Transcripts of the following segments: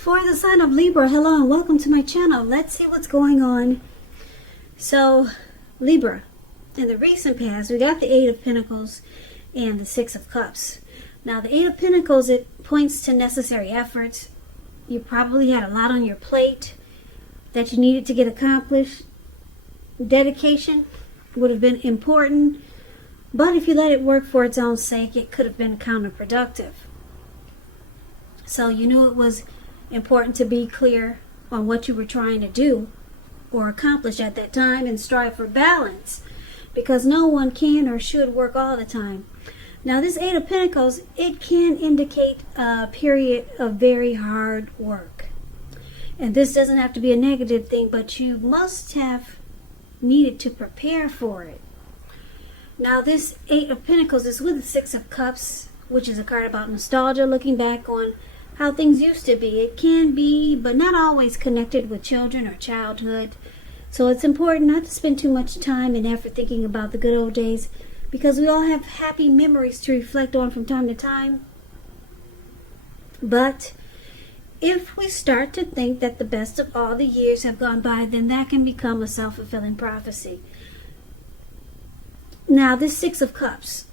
For the sign of Libra, hello and welcome to my channel. Let's see what's going on. So, Libra, in the recent past, we got the Eight of Pentacles and the Six of Cups. Now, the Eight of Pentacles, it points to necessary efforts. You probably had a lot on your plate that you needed to get accomplished. Dedication would have been important, but if you let it work for its own sake, it could have been counterproductive. So you knew it was important to be clear on what you were trying to do or accomplish at that time and strive for balance, because no one can or should work all the time. Now, this Eight of Pentacles, it can indicate a period of very hard work. And this doesn't have to be a negative thing, but you must have needed to prepare for it. Now, this Eight of Pentacles is with the Six of Cups, which is a card about nostalgia, looking back on how things used to be. It can be, but not always, connected with children or childhood. So it's important not to spend too much time and effort thinking about the good old days, because we all have happy memories to reflect on from time to time. But if we start to think that the best of all the years have gone by, then that can become a self-fulfilling prophecy. Now, this Six of Cups,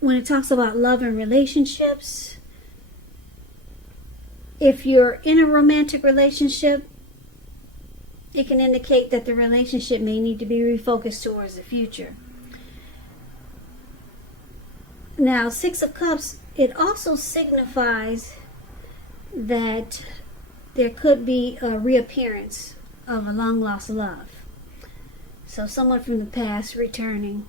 when it talks about love and relationships, if you're in a romantic relationship, it can indicate that the relationship may need to be refocused towards the future. Now, Six of Cups, it also signifies that there could be a reappearance of a long-lost love. So someone from the past returning.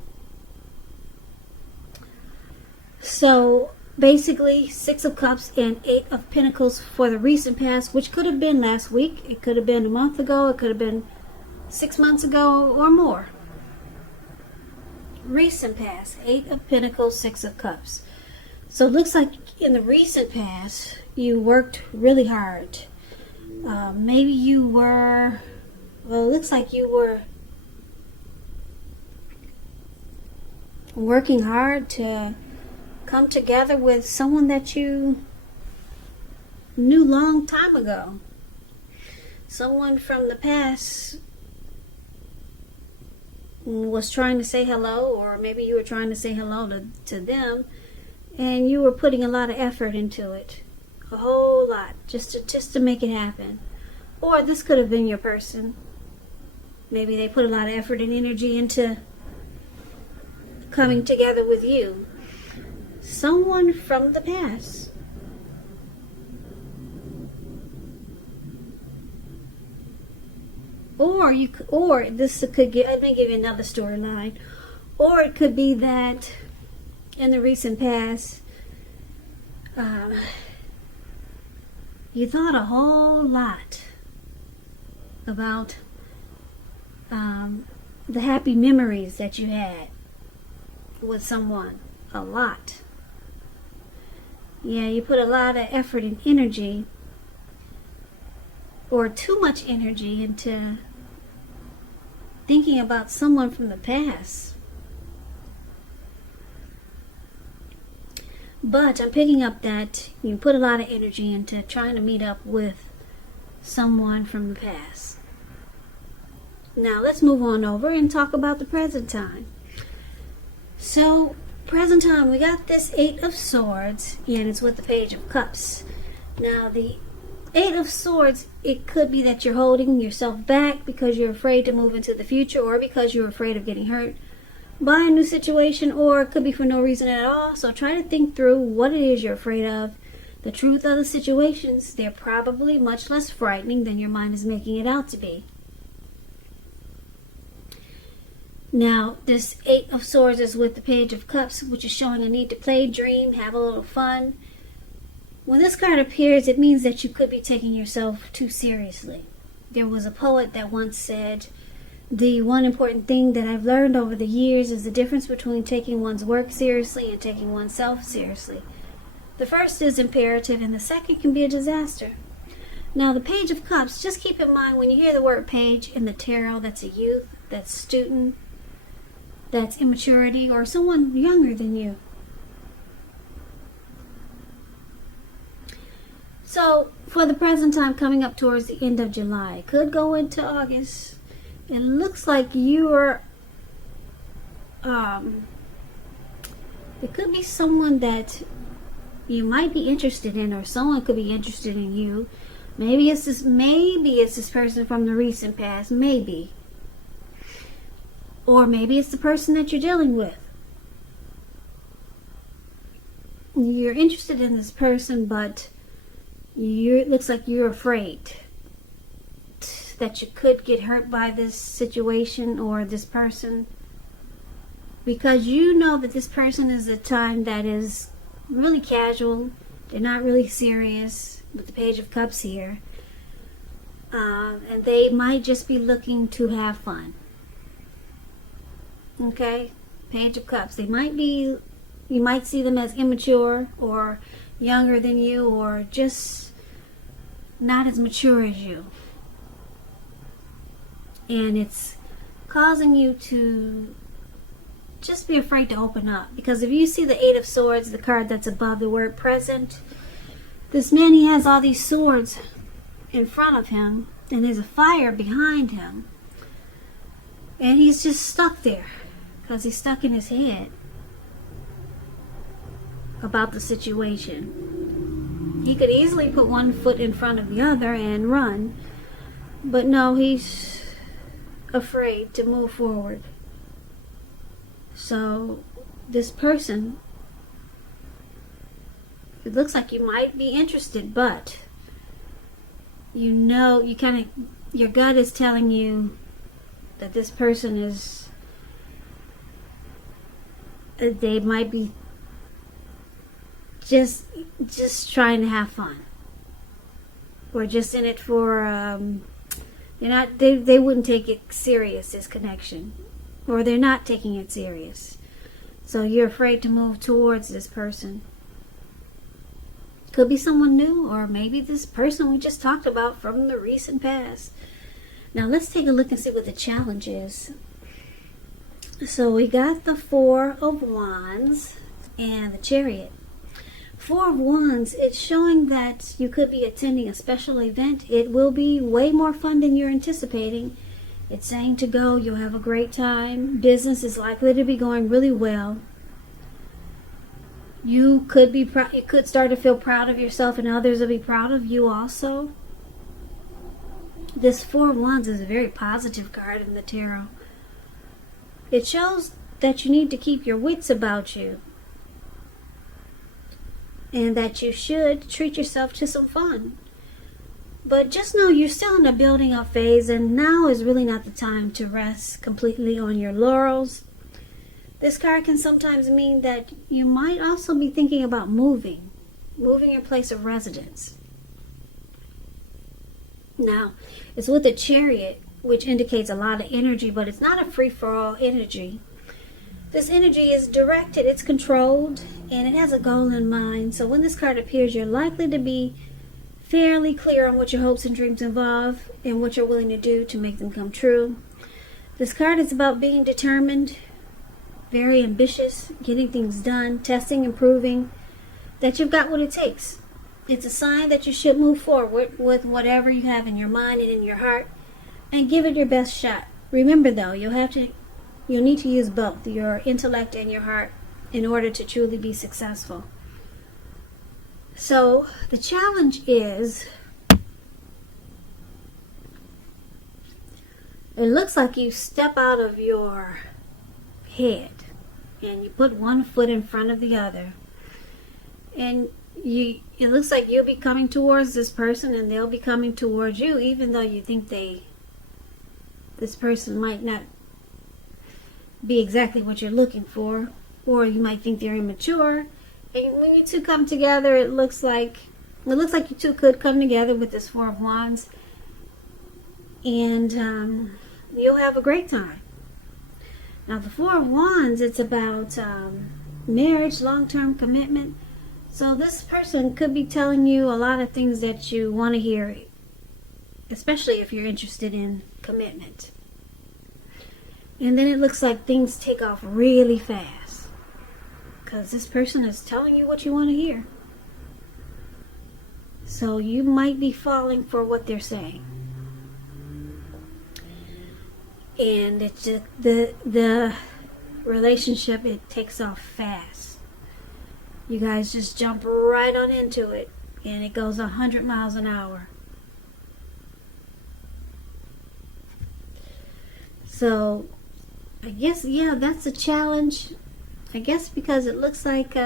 So basically, Six of Cups and Eight of Pentacles for the recent past, which could have been last week, it could have been a month ago, it could have been 6 months ago or more. Recent past, Eight of Pentacles, Six of Cups. So it looks like in the recent past, you worked really hard. Maybe you were, well, it looks like you were working hard to come together with someone that you knew long time ago. Someone from the past was trying to say hello, or maybe you were trying to say hello to them, and you were putting a lot of effort into it. A whole lot, just to make it happen. Or this could have been your person. Maybe they put a lot of effort and energy into coming together with you. Someone from the past. Or this could get, let me give you another storyline. Or it could be that in the recent past, you thought a whole lot about the happy memories that you had with someone. A lot. Yeah, you put a lot of effort and energy, or too much energy, into thinking about someone from the past. But I'm picking up that you put a lot of energy into trying to meet up with someone from the past. Now let's move on over and talk about the present time. So, present time, we got this Eight of Swords, and it's with the Page of Cups. Now, the Eight of Swords, it could be that you're holding yourself back because you're afraid to move into the future, or because you're afraid of getting hurt by a new situation, or it could be for no reason at all. So try to think through what it is you're afraid of. The truth of the situations, they're probably much less frightening than your mind is making it out to be. Now, this Eight of Swords is with the Page of Cups, which is showing a need to play, dream, have a little fun. When this card appears, it means that you could be taking yourself too seriously. There was a poet that once said, "The one important thing that I've learned over the years is the difference between taking one's work seriously and taking oneself seriously. The first is imperative, and the second can be a disaster." Now, the Page of Cups, just keep in mind when you hear the word page in the tarot, that's a youth, that's student, that's immaturity, or someone younger than you. So for the present time, coming up towards the end of July, could go into August. It looks like you're it could be someone that you might be interested in, or someone could be interested in you. Maybe it's this person from the recent past, maybe. Or maybe it's the person that you're dealing with. You're interested in this person, but it looks like you're afraid that you could get hurt by this situation or this person, because you know that this person is a time that is really casual. They're not really serious with the Page of Cups here. And they might just be looking to have fun. Okay? Page of Cups. You might see them as immature or younger than you, or just not as mature as you. And it's causing you to just be afraid to open up. Because if you see the Eight of Swords, the card that's above the word present, this man, he has all these swords in front of him, and there's a fire behind him. And he's just stuck there, because he's stuck in his head about the situation. He could easily put one foot in front of the other and run, but no, he's afraid to move forward. So this person, it looks like you might be interested, but your gut is telling you that this person they might be just trying to have fun, or just in it for they wouldn't take it serious, this connection, or they're not taking it serious. So you're afraid to move towards this person. Could be someone new, or maybe this person we just talked about from the recent past. Now let's take a look and see what the challenge is. So we got the Four of Wands and the Chariot. Four of Wands, it's showing that you could be attending a special event. It will be way more fun than you're anticipating. It's saying to go, you'll have a great time. Business is likely to be going really well. You could start to feel proud of yourself, and others will be proud of you also. This Four of Wands is a very positive card in the tarot. It shows that you need to keep your wits about you, and that you should treat yourself to some fun. But just know you're still in a building up phase, and now is really not the time to rest completely on your laurels. This card can sometimes mean that you might also be thinking about moving your place of residence. Now, it's with the Chariot, which indicates a lot of energy, but it's not a free-for-all energy. This energy is directed, it's controlled, and it has a goal in mind. So when this card appears, you're likely to be fairly clear on what your hopes and dreams involve and what you're willing to do to make them come true. This card is about being determined, very ambitious, getting things done, testing and proving that you've got what it takes. It's a sign that you should move forward with whatever you have in your mind and in your heart, and give it your best shot. Remember though, you'll need to use both your intellect and your heart in order to truly be successful. So the challenge is, it looks like you step out of your head and you put one foot in front of the other, and it looks like you'll be coming towards this person and they'll be coming towards you, even though you think this person might not be exactly what you're looking for, or you might think they're immature. And when you two come together, it looks like you two could come together with this Four of Wands, and you'll have a great time. Now the Four of Wands, it's about marriage, long-term commitment. So this person could be telling you a lot of things that you want to hear, especially if you're interested in commitment. And then it looks like things take off really fast, because this person is telling you what you want to hear. So you might be falling for what they're saying. And it's just the relationship, it takes off fast. You guys just jump right on into it, and it goes 100 miles an hour. So I guess, yeah, that's a challenge. I guess because it looks like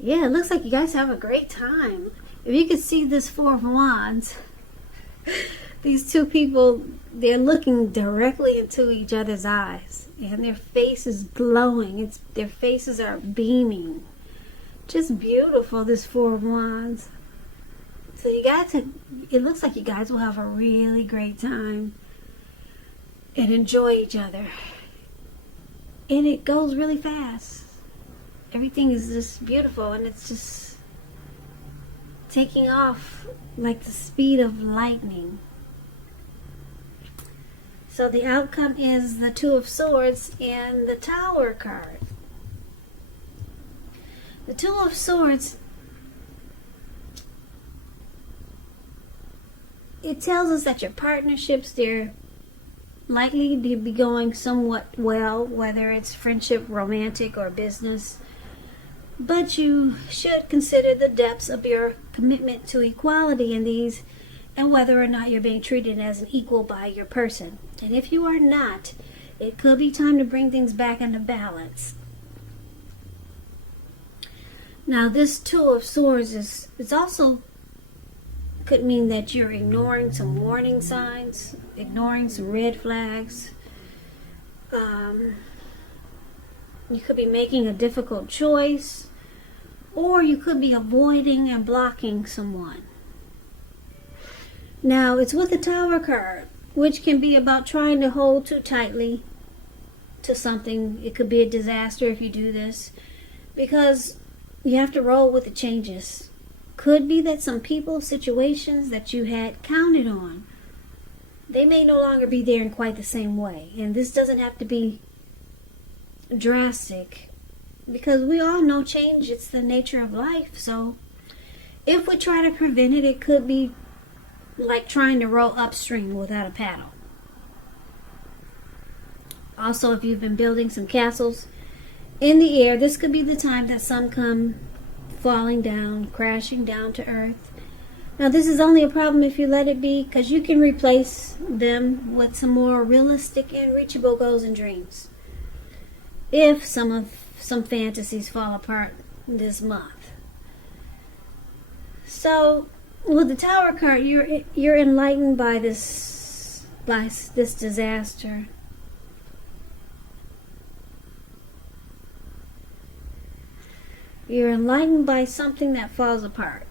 it looks like you guys have a great time. If you could see this Four of Wands, these two people, they're looking directly into each other's eyes, and their face is glowing. Their faces are beaming. Just beautiful, this Four of Wands. So you guys, it looks like you guys will have a really great time and enjoy each other. And it goes really fast. Everything is just beautiful, and it's just taking off like the speed of lightning. So the outcome is the Two of Swords and the Tower card. The Two of Swords, it tells us that your partnerships, they're likely to be going somewhat well, whether it's friendship, romantic, or business. But you should consider the depths of your commitment to equality in these, and whether or not you're being treated as an equal by your person. And if you are not, it could be time to bring things back into balance. Now, this Two of Swords is also could mean that you're ignoring some warning signs, ignoring some red flags. You could be making a difficult choice, or you could be avoiding and blocking someone. Now, it's with the Tower card, which can be about trying to hold too tightly to something. It could be a disaster if you do this, because you have to roll with the changes. Could be that some people, situations that you had counted on, they may no longer be there in quite the same way. And this doesn't have to be drastic, because we all know change, it's the nature of life. So if we try to prevent it, it could be like trying to row upstream without a paddle. Also, if you've been building some castles in the air, this could be the time that some come falling down, crashing down to earth. Now, this is only a problem if you let it be, because you can replace them with some more realistic and reachable goals and dreams. If some fantasies fall apart this month. So, with the Tower card, you're enlightened by this disaster. You're enlightened by something that falls apart.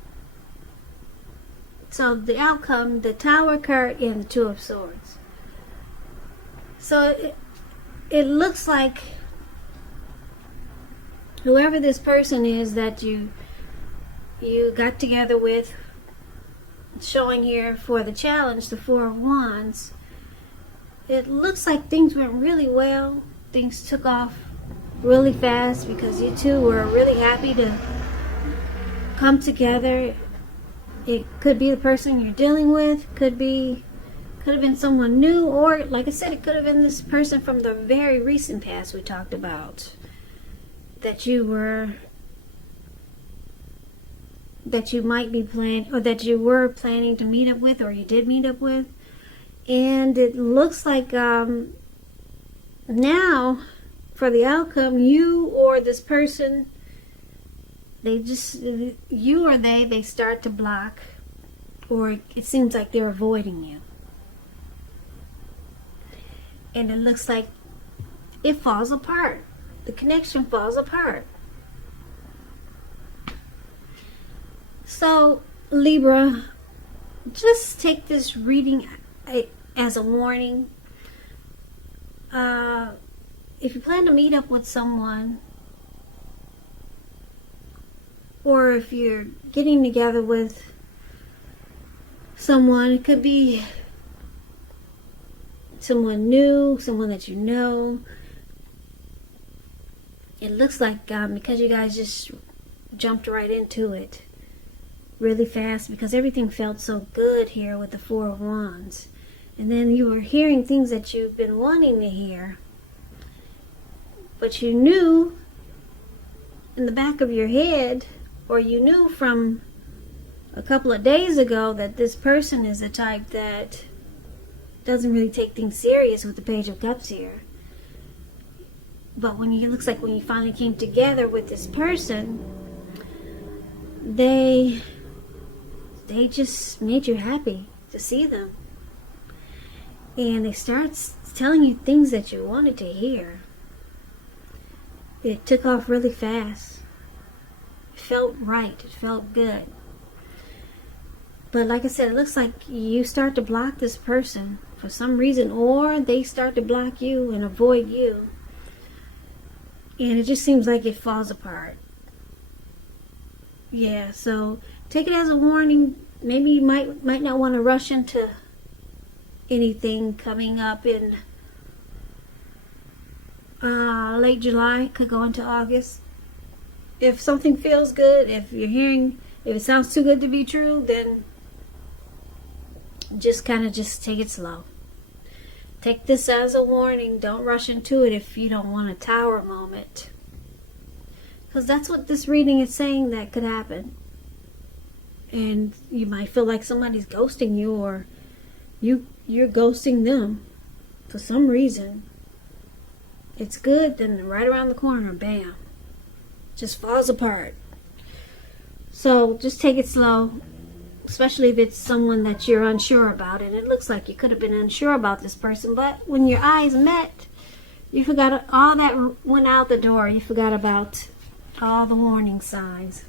So the outcome, the Tower card and the Two of Swords. So it looks like whoever this person is that you got together with, showing here for the challenge, the Four of Wands, it looks like things went really well. Things took off really fast because you two were really happy to come together. It could be the person you're dealing with, could have been someone new, or like I said, it could have been this person from the very recent past we talked about that you might be planning, or that you were planning to meet up with, or you did meet up with. And it looks like now for the outcome, you or this person, they start to block, or it seems like they're avoiding you. And it looks like it falls apart. The connection falls apart. So, Libra, just take this reading as a warning. If you plan to meet up with someone, or if you're getting together with someone, it could be someone new, someone that you know. It looks like because you guys just jumped right into it, really fast because everything felt so good here with the Four of Wands. And then you were hearing things that you've been wanting to hear. But you knew in the back of your head, or you knew from a couple of days ago, that this person is the type that doesn't really take things serious with the Page of Cups here. But when it looks like when you finally came together with this person, they just made you happy to see them. And they start telling you things that you wanted to hear. It took off really fast. It felt right. It felt good. But like I said, it looks like you start to block this person for some reason, or they start to block you and avoid you. And it just seems like it falls apart. Yeah, so take it as a warning. Maybe you might not want to rush into anything coming up in late July, could go into August. If something feels good, if it sounds too good to be true, then just take it slow. Take this as a warning. Don't rush into it if you don't want a tower moment. Because that's what this reading is saying that could happen. And you might feel like somebody's ghosting you, or you're ghosting them for some reason. It's good, then right around the corner, bam, just falls apart. So just take it slow, especially if it's someone that you're unsure about. And it looks like you could have been unsure about this person, but when your eyes met, you forgot all that went out the door. You forgot about all the warning signs.